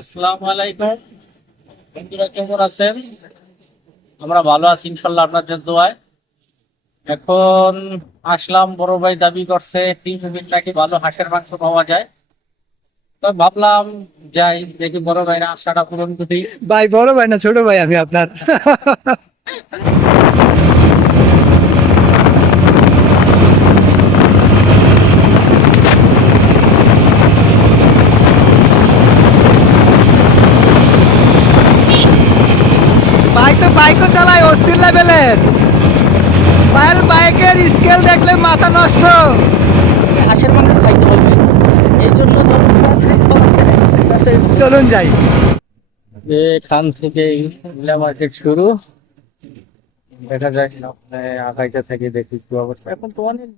আসসালামু আলাইকুম বন্ধুরা, কেমন আছেন? আমরা ভালো আছি ইনশাল্লাহ, আপনাদের দোয়ায়। এখন আসলাম, বড় ভাই দাবি করছে টিম নাকি ভালো হাঁসের মাংস পাওয়া যায়। তো ভাবলাম যাই দেখি, বড় ভাইরা আশাটা পূরণ করি। ভাই বড় ভাই না ছোট ভাই আমি আপনার। ভাই তো বাইকও চালায় অস্থির লেভেলের। ভাইয়ের বাইকের স্কেল দেখলে মাথা নষ্ট। হাঁসের মাংস খাইতে হবে, এই জন্য চলুন যাই। এখান থেকে ইলা মার্কেট শুরু। দেখা যায় আগাইতে থেকে দেখি কি অবস্থা। এখন তো অনেক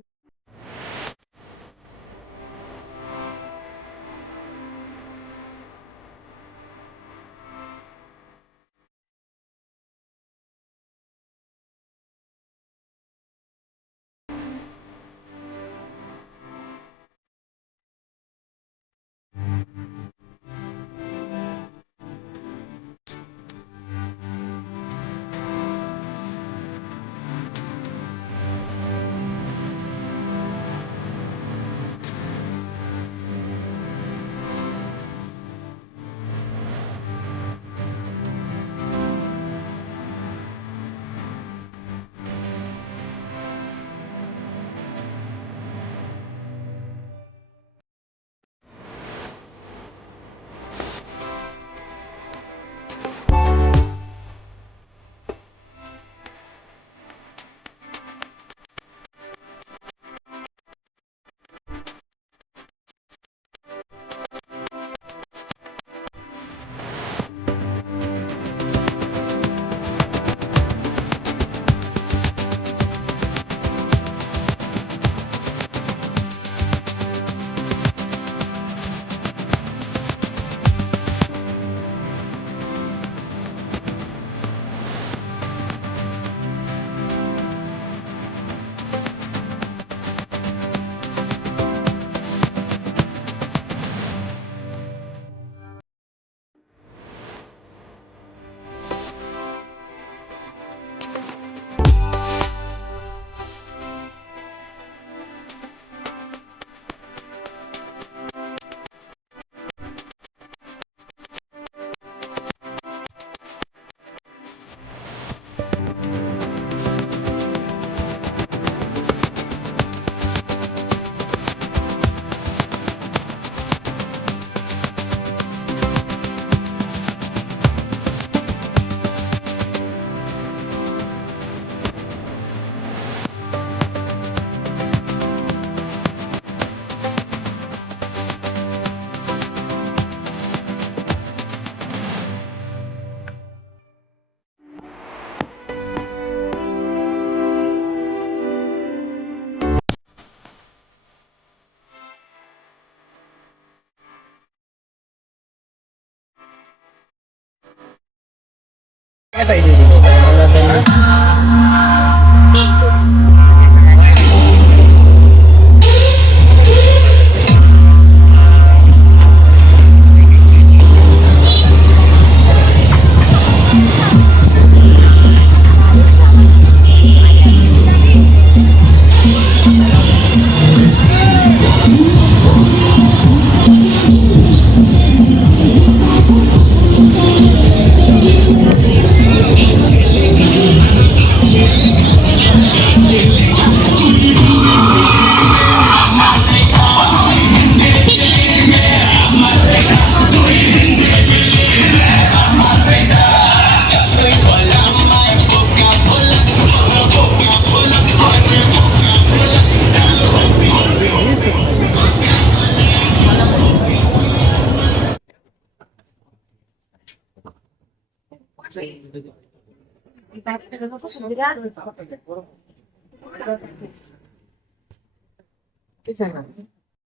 এটাই দিয়ে দিবো।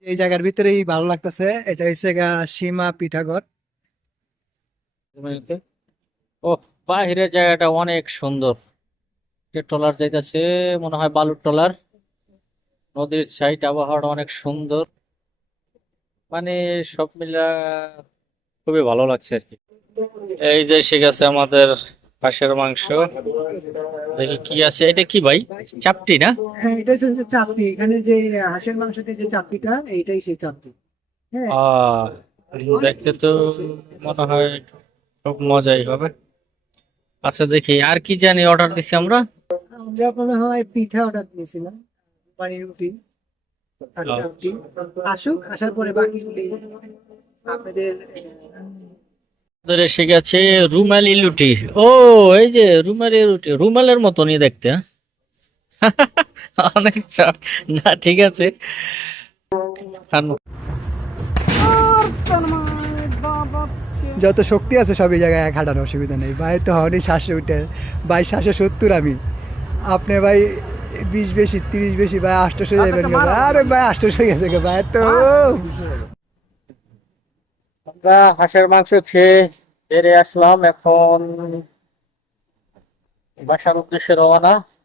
এই জায়গার ভিতরেই ভালো লাগতেছে। এটা হচ্ছে সীমা পিঠাঘর। ও, বাহিরের জায়গাটা অনেক সুন্দর। ট্রলার যাইতেছে, মনে হয় বালুর ট্রলার। নদীর সাইড আবহাওয়াটা অনেক সুন্দর, মানে সব মিলা খুবই ভালো লাগছে আর কি। এই যে এসে গেছে আমাদের হাঁসের মাংস। দেখি কি আছে, এটা কি ভাই? চাপটি না? হ্যাঁ, এটা হচ্ছে চাপটি। এখানে যে হাঁসের মাংসতে যে চাপটিটা, এইটাই সেই চাপটি। হ্যাঁ, আহ দেখতে তো মনে হয় খুব মজাই হবে। আচ্ছা দেখি আর কি জানি অর্ডার দিছি আমরা। আমরা মনে হয় পিঠা অর্ডার দিয়েছিলাম, পানির রুটি আর আহ, চাপটি। আসুক, আসার পরে বাকিগুলি আপনাদের আমাদের এসে গেছে রুমালি রুটি। ও, এই যে রুমালি রুটি, রুমালের মতনই দেখতে, হ্যাঁ? অনেক চাপ। না ঠিক আছে, খান। যত শক্তি আছে সব এই জায়গায় এক হাঁটানো, অসুবিধা নেই। ভাই তো হয়নি শ্বাসে উঠে, ভাই শ্বাসে 70 আমি, আপনি ভাই 20 বেশি 30 বেশি, ভাই 800 যাবেন গো ভাই। আরে ভাই 800 গেছে গো ভাই তো। আমরা হাঁসের মাংস খেয়ে বেরিয়ে আসলাম, এখন বাসার উদ্দেশ্যে রওনা।